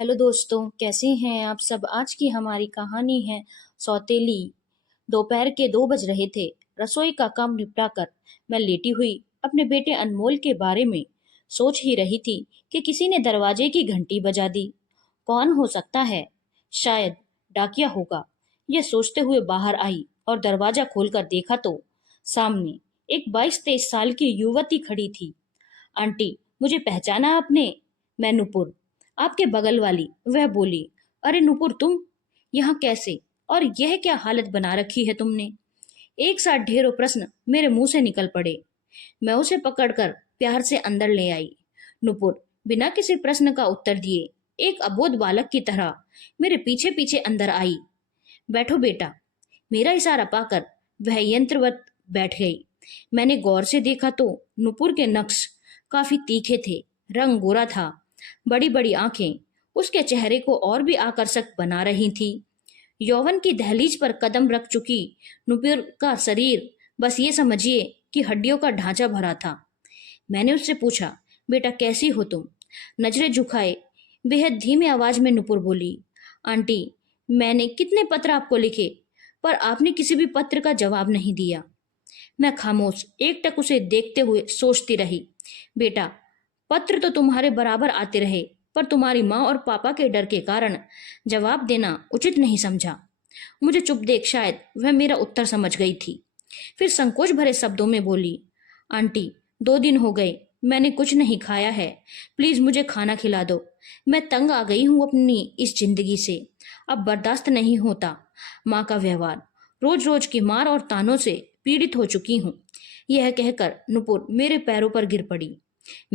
Hello दोस्तों, कैसे हैं आप सब। आज की हमारी कहानी है सौतेली। दोपहर के 2 बज रहे थे। रसोई का काम निपटाकर मैं लेटी हुई अपने बेटे अनमोल के बारे में सोच ही रही थी कि किसी ने दरवाजे की घंटी बजा दी। कौन हो सकता है? शायद डाकिया होगा। यह सोचते हुए बाहर आई और दरवाजा खोलकर देखा तो सामने एक 22-23 साल की युवती खड़ी थी। आंटी, मुझे पहचाना आपने? मैं नुपुर, आपके बगल वाली। वह बोली, अरे नुपुर, तुम यहाँ कैसे? और यह क्या हालत बना रखी है तुमने? एक साथ ढेरों प्रश्न मेरे मुंह से निकल पड़े। मैं उसे पकड़कर प्यार से अंदर ले आई। नुपुर बिना किसी प्रश्न का उत्तर दिए एक अबोध बालक की तरह मेरे पीछे पीछे अंदर आई। बैठो बेटा। मेरा इशारा पाकर वह यंत्रवत बैठ गई। मैंने गौर से देखा तो नुपुर के नक्श काफी तीखे थे। रंग गोरा था। बड़ी बड़ी आंखें उसके चेहरे को और भी आकर्षक बना रही थी। यौवन की दहलीज पर कदम रख चुकी नुपुर का शरीर, बस ये समझिए कि हड्डियों का ढांचा भरा था। मैंने उससे पूछा, बेटा कैसी हो तुम? नजरें झुकाए बेहद धीमे आवाज में नुपुर बोली, आंटी, मैंने कितने पत्र आपको लिखे, पर आपने किसी भी पत्र का जवाब नहीं दिया। मैं खामोश एकटक उसे देखते हुए सोचती रही। बेटा, पत्र तो तुम्हारे बराबर आते रहे, पर तुम्हारी माँ और पापा के डर के कारण जवाब देना उचित नहीं समझा। मुझे चुप देख शायद वह मेरा उत्तर समझ गई थी। फिर संकोच भरे शब्दों में बोली, आंटी, 2 दिन हो गए मैंने कुछ नहीं खाया है। प्लीज मुझे खाना खिला दो। मैं तंग आ गई हूँ अपनी इस जिंदगी से। अब बर्दाश्त नहीं होता माँ का व्यवहार। रोज रोज की मार और तानों से पीड़ित हो चुकी हूँ। यह कहकर नुपुर मेरे पैरों पर गिर पड़ी।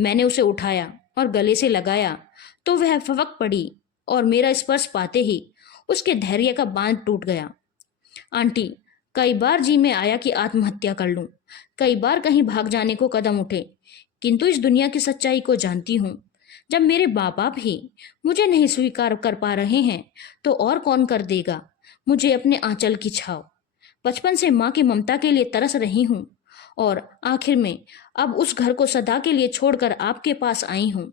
मैंने उसे उठाया और गले से लगाया तो वह फवक पड़ी और मेरा स्पर्श पाते ही उसके धैर्य का बांध टूट गया। आंटी, कई बार जी में आया कि आत्महत्या कर लूं। कई बार कहीं भाग जाने को कदम उठे, किंतु इस दुनिया की सच्चाई को जानती हूँ। जब मेरे माँ बाप ही मुझे नहीं स्वीकार कर पा रहे हैं तो और कौन कर देगा मुझे अपने आंचल की छाव। बचपन से माँ की ममता के लिए तरस रही हूँ और आखिर में अब उस घर को सदा के लिए छोड़कर आपके पास आई हूँ,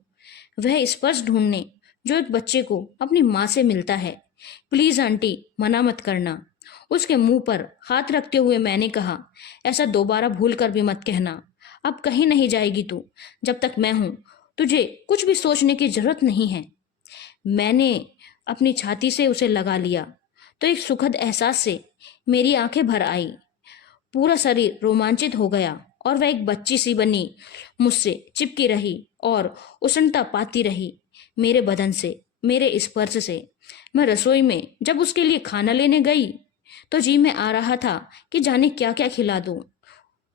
वह स्पर्श ढूंढने जो एक बच्चे को अपनी माँ से मिलता है। प्लीज आंटी, मना मत करना। उसके मुंह पर हाथ रखते हुए मैंने कहा, ऐसा दोबारा भूल कर भी मत कहना। अब कहीं नहीं जाएगी तू जब तक मैं हूं। तुझे कुछ भी सोचने की जरूरत नहीं है। मैंने अपनी छाती से उसे लगा लिया तो एक सुखद एहसास से मेरी आंखें भर आई। पूरा शरीर रोमांचित हो गया और वह एक बच्ची सी बनी मुझसे चिपकी रही और उष्णता पाती रही मेरे बदन से, मेरे स्पर्श से। मैं रसोई में जब उसके लिए खाना लेने गई तो जी में आ रहा था कि जाने क्या क्या खिला दूं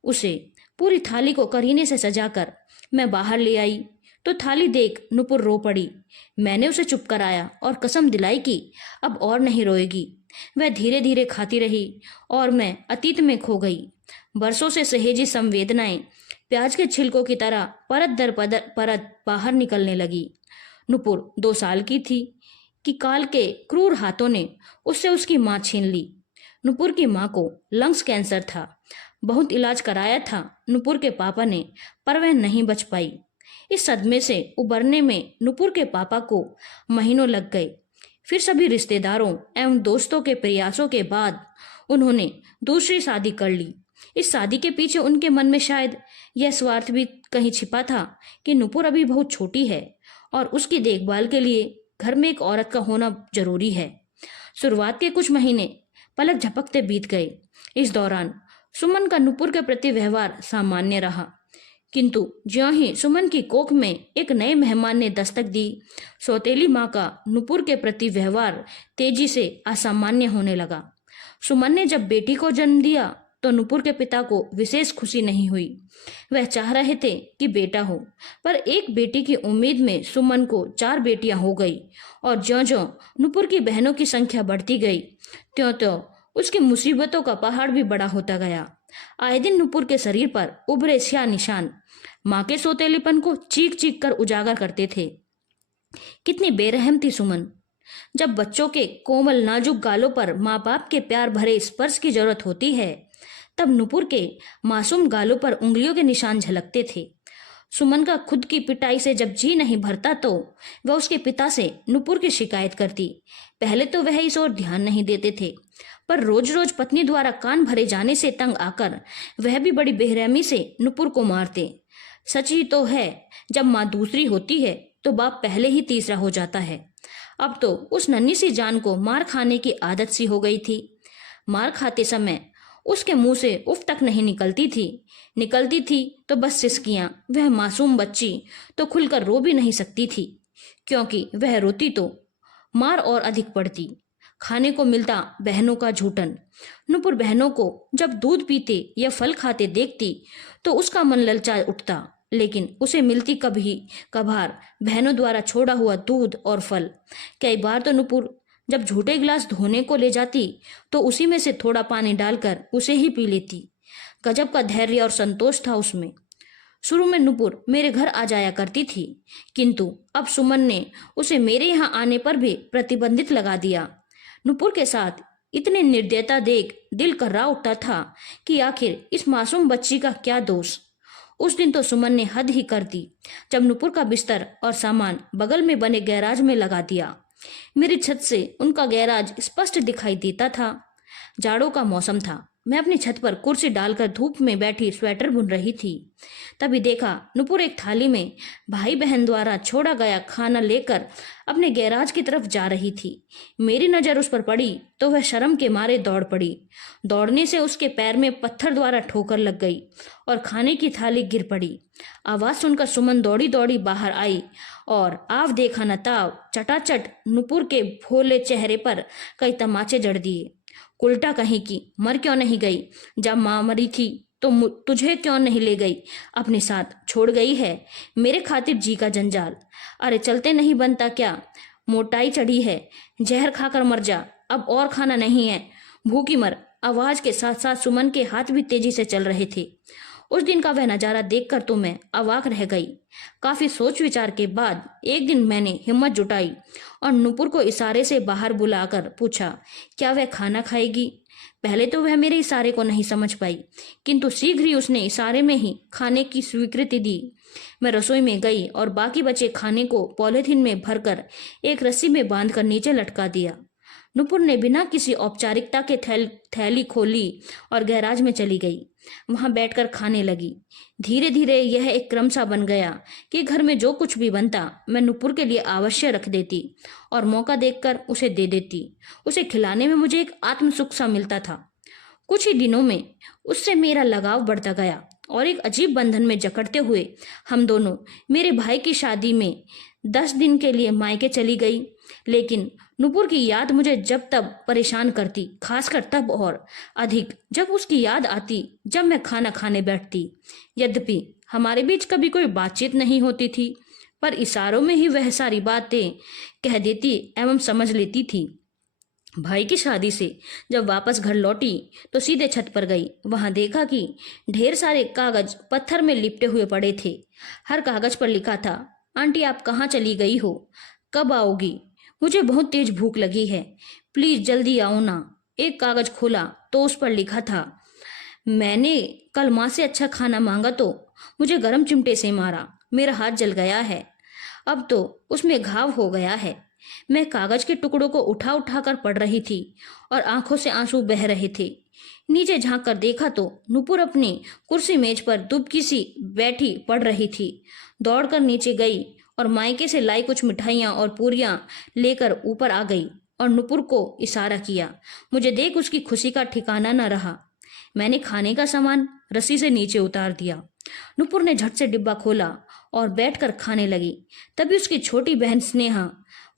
उसे। पूरी थाली को करीने से सजाकर मैं बाहर ले आई तो थाली देख नुपुर रो पड़ी। मैंने उसे चुप कराया और कसम दिलाई कि अब और नहीं रोएगी। वह धीरे धीरे खाती रही और मैं अतीत में खो गई। बरसों से सहेजी संवेदनाएं प्याज के छिलकों की तरह परत दर परत बाहर निकलने लगी। नुपुर 2 साल की थी कि काल के क्रूर हाथों ने उससे उसकी मां छीन ली। नुपुर की मां को लंग्स कैंसर था। बहुत इलाज कराया था नुपुर के पापा ने, पर वह नहीं बच पाई। इस सदमे से उबरने में नुपुर के पापा को महीनों लग गए। फिर सभी रिश्तेदारों एवं दोस्तों के प्रयासों के बाद उन्होंने दूसरी शादी कर ली। इस शादी के पीछे उनके मन में शायद यह स्वार्थ भी कहीं छिपा था कि नुपुर अभी बहुत छोटी है और उसकी देखभाल के लिए घर में एक औरत का होना जरूरी है। शुरुआत के कुछ महीने पलक झपकते बीत गए। इस दौरान सुमन का नुपुर के प्रति व्यवहार सामान्य रहा, किंतु ज्यों ही सुमन की कोख में एक नए मेहमान ने दस्तक दी, सौतेली माँ का नुपुर के प्रति व्यवहार तेजी से असामान्य होने लगा। सुमन ने जब बेटी को जन्म दिया तो नुपुर के पिता को विशेष खुशी नहीं हुई। वह चाह रहे थे कि बेटा हो, पर एक बेटी की उम्मीद में सुमन को 4 बेटियां हो गई और ज्यों-ज्यों नुपुर की बहनों की संख्या बढ़ती गई, त्यों-त्यों उसकी मुसीबतों का पहाड़ भी बड़ा होता गया। आए दिन नुपुर के शरीर पर उभरे स्या निशान माँ के सौतेलीपन को चीख चीख कर उजागर करते थे। कितनी बेरहम थी सुमन। जब बच्चों के कोमल नाजुक गालों पर माँ बाप के प्यार भरे स्पर्श की जरूरत होती है, तब नुपुर के मासूम गालों पर उंगलियों के निशान झलकते थे। सुमन का खुद की पिटाई से जब जी नहीं भरता तो वह उसके पिता से नुपुर की शिकायत करती। पहले तो वह इस ओर ध्यान नहीं देते थे, पर रोज रोज पत्नी द्वारा कान भरे जाने से तंग आकर वह भी बड़ी बेरहमी से नुपुर को मारते। सच ही तो है, जब माँ दूसरी होती है तो बाप पहले ही तीसरा हो जाता है। अब तो उस नन्ही सी जान को मार खाने की आदत सी हो गई थी। मार खाते समय उसके मुंह से उफ तक नहीं निकलती थी तो बस सिसकियां। वह मासूम बच्ची तो खुलकर रो भी नहीं सकती थी, क्योंकि वह रोती तो मार और अधिक पड़ती। खाने को मिलता बहनों का झूठन। नुपुर बहनों को जब दूध पीते या फल खाते देखती तो उसका मन ललचा उठता, लेकिन उसे मिलती कभी कभार बहनों द्वारा छोड़ा हुआ दूध और फल। कई बार तो नुपुर जब झूठे गिलास धोने को ले जाती तो उसी में से थोड़ा पानी डालकर उसे ही पी लेती। गजब का धैर्य और संतोष था उसमें। शुरू में नुपुर मेरे घर आ जाया करती थी, किंतु अब सुमन ने उसे मेरे यहाँ आने पर भी प्रतिबंधित लगा दिया। नुपुर के साथ इतनी निर्दयता देख दिल कर्रा उठता था कि आखिर इस मासूम बच्ची का क्या दोष। उस दिन तो सुमन ने हद ही कर दी, जब नुपुर का बिस्तर और सामान बगल में बने गैराज में लगा दिया। मेरी छत से उनका गैराज स्पष्ट दिखाई देता था। जाड़ों का मौसम था। मैं अपनी छत पर कुर्सी डालकर धूप में बैठी स्वेटर बुन रही थी। तभी देखा नुपुर एक थाली में भाई बहन द्वारा छोड़ा गया खाना लेकर अपने गैराज की तरफ जा रही थी। मेरी नजर उस पर पड़ी तो वह शर्म के मारे दौड़ पड़ी। दौड़ने से उसके पैर में पत्थर द्वारा ठोकर लग गई और खाने की थाली गिर पड़ी। आवाज सुनकर सुमन दौड़ी दौड़ी बाहर आई और आव देखा न ताव चटाचट नुपुर के भोले चेहरे पर कई तमाचे जड़ दिए। उल्टा कहीं की मर क्यों नहीं गई? जब माँ मरी थी तो तुझे क्यों नहीं ले गई? अपने साथ छोड़ गई है मेरे खातिर जी का जंजाल। अरे चलते नहीं बनता क्या? मोटाई चढ़ी है, जहर खाकर मर जा, अब और खाना नहीं है, भूखी मर। आवाज के साथ साथ सुमन के हाथ भी तेजी से चल रहे थे। उस दिन का वह नजारा देखकर तो मैं अवाक रह गई। काफी सोच विचार के बाद एक दिन मैंने हिम्मत जुटाई और नुपुर को इशारे से बाहर बुलाकर पूछा, क्या वह खाना खाएगी? पहले तो वह मेरे इशारे को नहीं समझ पाई, किंतु शीघ्र ही उसने इशारे में ही खाने की स्वीकृति दी। मैं रसोई में गई और बाकी बचे खाने को पॉलिथीन में भरकर एक रस्सी में बांधकर नीचे लटका दिया। नुपुर ने बिना किसी औपचारिकता के थैली खोली और गैराज में चली गई। वहां बैठकर खाने लगी। धीरे धीरे यह एक क्रम सा बन गया कि घर में जो कुछ भी बनता मैं नुपुर के लिए अवश्य रख देती और मौका देखकर उसे दे देती। उसे खिलाने में मुझे एक आत्मसुख सा मिलता था। कुछ ही दिनों में उससे मेरा लगाव बढ़ता गया और एक अजीब बंधन में जकड़ते हुए हम दोनों मेरे भाई की शादी में 10 दिन के लिए मायके चली गई। लेकिन नुपुर की याद मुझे जब तब परेशान करती, खासकर तब और अधिक जब उसकी याद आती जब मैं खाना खाने बैठती। यद्यपि हमारे बीच कभी कोई बातचीत नहीं होती थी, पर इशारों में ही वह सारी बातें कह देती एवं समझ लेती थी। भाई की शादी से जब वापस घर लौटी तो सीधे छत पर गई। वहां देखा कि ढेर सारे कागज पत्थर में लिपटे हुए पड़े थे। हर कागज पर लिखा था, आंटी आप कहाँ चली गई हो? कब आओगी? मुझे बहुत तेज भूख लगी है, प्लीज जल्दी आओ ना। एक कागज खोला तो उस पर लिखा था, मैंने कल माँ से अच्छा खाना मांगा तो मुझे गर्म चिमटे से मारा, मेरा हाथ जल गया है, अब तो उसमें घाव हो गया है। मैं कागज के टुकड़ों को उठा उठा कर पढ़ रही थी और आंखों से आंसू बह रहे थे। नीचे झांक कर देखा तो नुपुर अपनी कुर्सी मेज पर दुबकी सी बैठी पढ़ रही थी। दौड़कर नीचे गई और मायके से लाई कुछ मिठाइयाँ और पूरियां लेकर ऊपर आ गई और नुपुर को इशारा किया। मुझे देख उसकी खुशी का ठिकाना न रहा। मैंने खाने का सामान रस्सी से नीचे उतार दिया। नुपुर ने झट से डिब्बा खोला और बैठकर खाने लगी। तभी उसकी छोटी बहन स्नेहा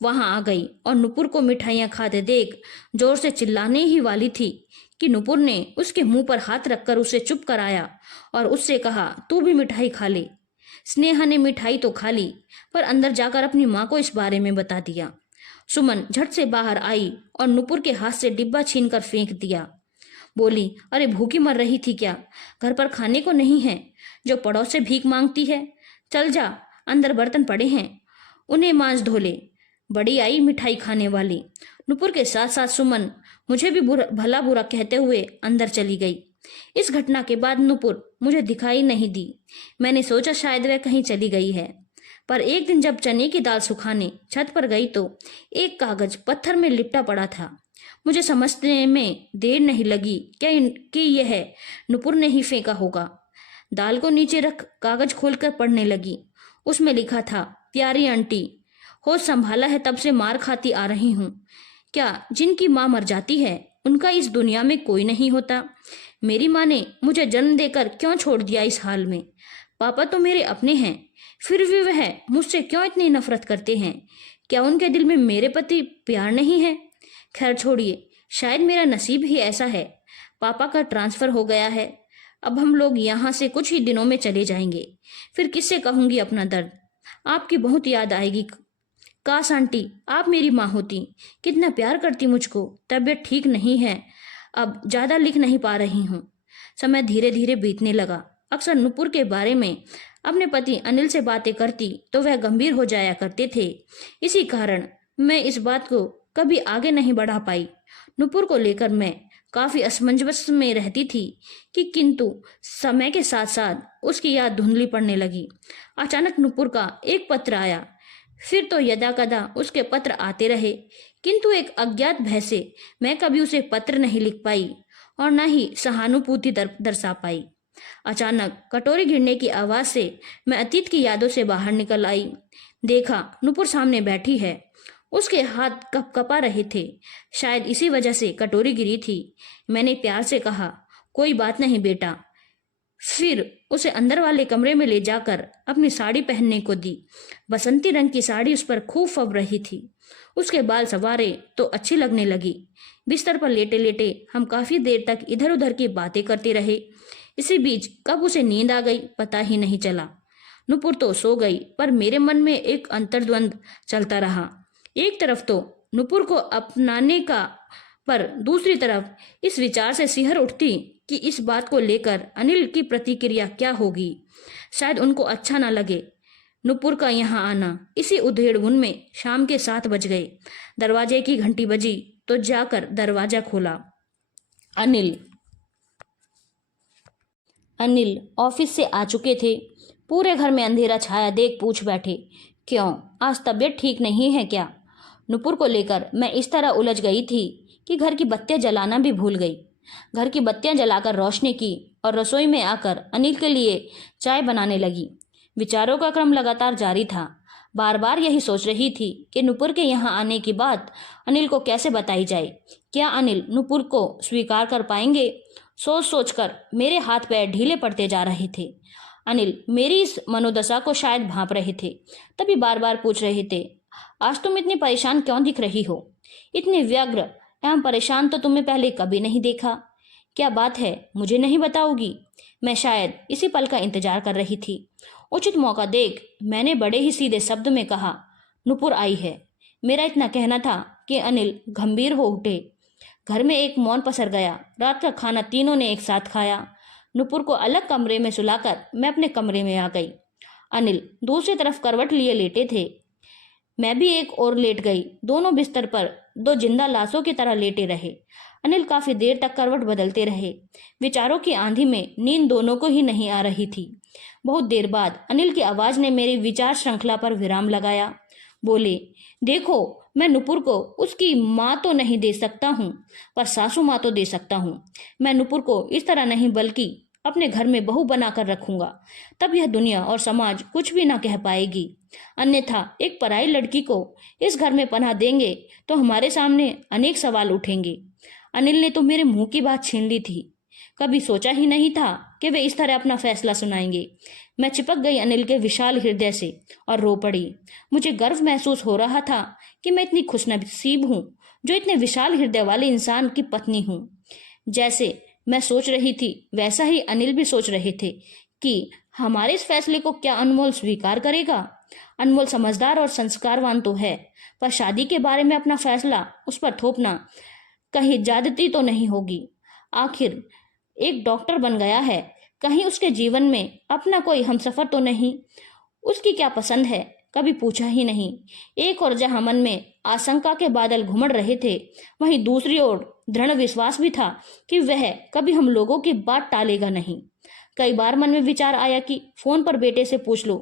वहां आ गई और नुपुर को मिठाइयाँ खाते देख जोर से चिल्लाने ही वाली थी कि नुपुर ने उसके मुंह पर हाथ रखकर उसे चुप कराया और उससे कहा, तू भी मिठाई खा ले। स्नेहा ने मिठाई तो खा ली, पर अंदर जाकर अपनी माँ को इस बारे में बता दिया। सुमन झट से बाहर आई और नुपुर के हाथ से डिब्बा छीनकर फेंक दिया। बोली, अरे भूखी मर रही थी क्या? घर पर खाने को नहीं है जो पड़ोस से भीख मांगती है? चल जा, अंदर बर्तन पड़े हैं, उन्हें मांज धो ले। बड़ी आई मिठाई खाने वाली। नुपुर के साथ साथ सुमन मुझे भी भला बुरा कहते हुए अंदर चली गई। इस घटना के बाद नुपुर मुझे दिखाई नहीं दी। मैंने सोचा शायद वह कहीं चली गई है। पर एक दिन जब चने की दाल सुखाने छत पर गई तो एक कागज पत्थर में लिपटा पड़ा था। मुझे समझने में देर नहीं लगी कि यह नुपुर ने ही फेंका होगा। दाल को नीचे रख कागज खोलकर पढ़ने लगी। उसमें लिखा था, प्यारी आंटी, होश संभाला है तब से मार खाती आ रही हूँ। क्या जिनकी माँ मर जाती है उनका इस दुनिया में कोई नहीं होता? मेरी माँ ने मुझे जन्म देकर क्यों छोड़ दिया इस हाल में? पापा तो मेरे अपने हैं, फिर भी वह मुझसे क्यों इतनी नफरत करते हैं? क्या उनके दिल में मेरे प्रति प्यार नहीं है? खैर छोड़िए, शायद मेरा नसीब ही ऐसा है। पापा का ट्रांसफर हो गया है। अब हम लोग यहाँ से कुछ ही दिनों में चले जाएंगे। फिर किससे कहूंगी अपना दर्द? आपकी बहुत याद आएगी। काश आंटी आप मेरी माँ होती, कितना प्यार करती मुझको। तबीयत ठीक नहीं है, अब ज्यादा लिख नहीं पा रही हूँ। समय धीरे धीरे बीतने लगा। अक्सर नुपुर के बारे में अपने पति अनिल से बातें करती तो वह गंभीर हो जाया करते थे। इसी कारण मैं इस बात को कभी आगे नहीं बढ़ा पाई। नुपुर को लेकर मैं काफी असमंजस में रहती थी किंतु समय के साथ साथ उसकी याद धुंधली पड़ने लगी। अचानक नुपुर का एक पत्र आया। फिर तो यदाकदा उसके पत्र आते रहे, किंतु एक अज्ञात भय से मैं कभी उसे पत्र नहीं लिख पाई और न ही सहानुभूति दर्शा पाई। अचानक कटोरी गिरने की आवाज से मैं अतीत की यादों से बाहर निकल आई। देखा नुपुर सामने बैठी है। उसके हाथ कपकपा रहे थे। शायद इसी वजह से कटोरी गिरी थी। मैंने प्यार से कहा, कोई बात नहीं बेटा। फिर उसे अंदर वाले कमरे में ले जाकर अपनी साड़ी पहनने को दी। बसंती रंग की साड़ी उस पर खूब फब रही थी। उसके बाल संवारे तो अच्छी लगने लगी। बिस्तर पर लेटे लेटे हम काफी देर तक इधर उधर की बातें करते रहे। इसी बीच कब उसे नींद आ गई पता ही नहीं चला। नुपुर तो सो गई, पर मेरे मन में एक अंतर्द्वंद चलता रहा। एक तरफ तो नुपुर को अपनाने का, पर दूसरी तरफ इस विचार से सिहर उठती कि इस बात को लेकर अनिल की प्रतिक्रिया क्या होगी। शायद उनको अच्छा ना लगे नुपुर का यहाँ आना। इसी उधेड़बुन में शाम के 7 बज गए। दरवाजे की घंटी बजी तो जाकर दरवाजा खोला। अनिल ऑफिस से आ चुके थे। पूरे घर में अंधेरा छाया देख पूछ बैठे, क्यों, आज तबीयत ठीक नहीं है क्या? नुपुर को लेकर मैं इस तरह उलझ गई थी कि घर की बत्तियां जलाना भी भूल गई। घर की बत्तियां जलाकर रोशनी की और रसोई में आकर अनिल के लिए चाय बनाने लगी। विचारों का क्रम लगातार जारी था। बार बार यही सोच रही थी कि नुपुर के यहाँ आने की बात अनिल को कैसे बताई जाए। क्या अनिल नुपुर को स्वीकार कर पाएंगे? सोच सोचकर मेरे हाथ पैर ढीले पड़ते जा रहे थे। अनिल मेरी इस मनोदशा को शायद भांप रहे थे, तभी बार बार पूछ रहे थे, आज तुम इतनी परेशान क्यों दिख रही हो? इतनी व्यग्र एवं परेशान तो तुम्हें पहले कभी नहीं देखा। क्या बात है, मुझे नहीं बताओगी? मैं शायद इसी पल का इंतजार कर रही थी। उचित मौका देख मैंने बड़े ही सीधे शब्द में कहा, नुपुर आई है। मेरा इतना कहना था कि अनिल गंभीर हो उठे। घर में एक मौन पसर गया। रात का खाना तीनों ने एक साथ खाया। नुपुर को अलग कमरे में सुलाकर मैं अपने कमरे में आ गई। अनिल दूसरी तरफ करवट लिए लेटे थे। मैं भी एक और लेट गई। दोनों बिस्तर पर दो जिंदा लाशों की तरह लेटे रहे। अनिल काफी देर तक करवट बदलते रहे। विचारों की आंधी में नींद दोनों को ही नहीं आ रही थी। बहुत देर बाद अनिल की आवाज ने मेरी विचार श्रृंखला पर विराम लगाया। बोले, देखो, मैं नुपुर को उसकी माँ तो नहीं दे सकता हूँ, पर सासू माँ तो दे सकता हूँ। मैं नुपुर को इस तरह नहीं बल्कि अपने घर में बहू बनाकर रखूंगा। तब यह दुनिया और समाज कुछ भी ना कह पाएगी। अन्यथा एक पराई लड़की को इस घर में पनाह देंगे तो हमारे सामने अनेक सवाल उठेंगे। अनिल ने तो मेरे मुंह की बात छीन ली थी। कभी सोचा ही नहीं था कि वे इस तरह अपना फैसला सुनाएंगे। मैं चिपक गई अनिल के विशाल हृदय से और रो पड़ी। मुझे गर्व महसूस हो रहा था कि मैं इतनी खुशनसीब हूँ जो इतने विशाल हृदय वाले इंसान की पत्नी हूँ। जैसे मैं सोच रही थी वैसा ही अनिल भी सोच रहे थे कि हमारे इस फैसले को क्या अनमोल स्वीकार करेगा। अनमोल समझदार और संस्कारवान तो है, पर शादी के बारे में अपना फैसला उस पर थोपना कहीं ज्यादती तो नहीं होगी। आखिर एक डॉक्टर बन गया है, कहीं उसके जीवन में अपना कोई हमसफर तो नहीं। उसकी क्या पसंद है, कभी पूछा ही नहीं। एक और जहां मन में आशंका के बादल घुमड़ रहे थे, वहीं दूसरी ओर दृढ़ विश्वास भी था कि वह कभी हम लोगों की बात टालेगा नहीं। कई बार मन में विचार आया कि फोन पर बेटे से पूछ लो,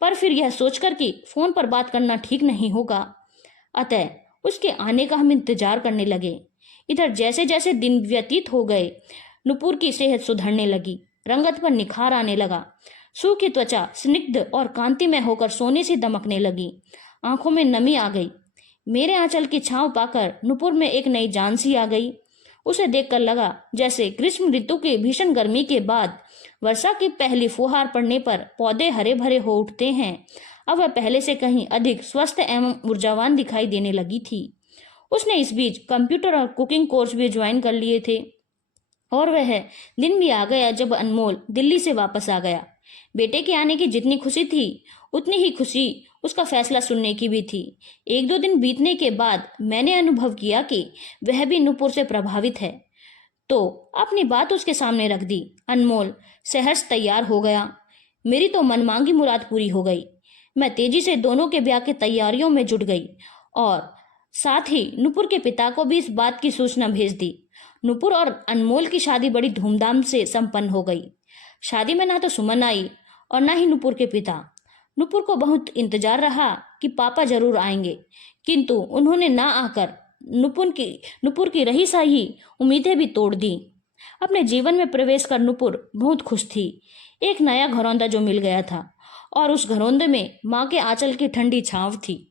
पर फिर यह सोचकर कि फोन पर बात करना ठीक नहीं होगा, अतः उसके आने का हम इंतजार करने लगे। इधर जैसे जैसे दिन व्यतीत हो गए, नुपुर की सेहत सुधरने लगी, रंगत पर निखार आने लगा। सूखी त्वचा स्निग्ध और कांतिमय होकर सोने से दमकने लगी, आंखों में नमी आ गई। मेरे आंचल की छांव पाकर नुपुर में एक नई जान सी आ गई। उसे देखकर लगा जैसे ग्रीष्म ऋतु की भीषण गर्मी के बाद वर्षा की पहली फुहार पड़ने पर पौधे हरे भरे हो उठते हैं। अब वह पहले से कहीं अधिक स्वस्थ एवं ऊर्जावान दिखाई देने लगी थी। उसने इस बीच कंप्यूटर और कुकिंग कोर्स भी ज्वाइन कर लिए थे, और वह दिन भी आ गया जब अनमोल दिल्ली से वापस आ गया। बेटे के आने की जितनी खुशी थी, उतनी ही खुशी उसका फैसला सुनने की भी थी। एक दो दिन बीतने के बाद मैंने अनुभव किया कि वह भी नुपुर से प्रभावित है, तो अपनी बात उसके सामने रख दी। अनमोल सहर्ष तैयार हो गया। मेरी तो मनमांगी मुराद पूरी हो गई। मैं तेजी से दोनों के ब्याह की तैयारियों में जुट गई और साथ ही नुपुर के पिता को भी इस बात की सूचना भेज दी। नुपुर और अनमोल की शादी बड़ी धूमधाम से संपन्न हो गई। शादी में ना तो सुमन आई और ना ही नुपुर के पिता। नुपुर को बहुत इंतजार रहा कि पापा जरूर आएंगे, किंतु उन्होंने ना आकर नुपुर की रही सही उम्मीदें भी तोड़ दी। अपने जीवन में प्रवेश कर नुपुर बहुत खुश थी। एक नया घरौंदा जो मिल गया था, और उस घरौंदे में माँ के आंचल की ठंडी छांव थी।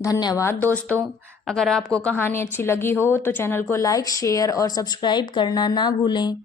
धन्यवाद दोस्तों। अगर आपको कहानी अच्छी लगी हो तो चैनल को लाइक, शेयर और सब्सक्राइब करना ना भूलें।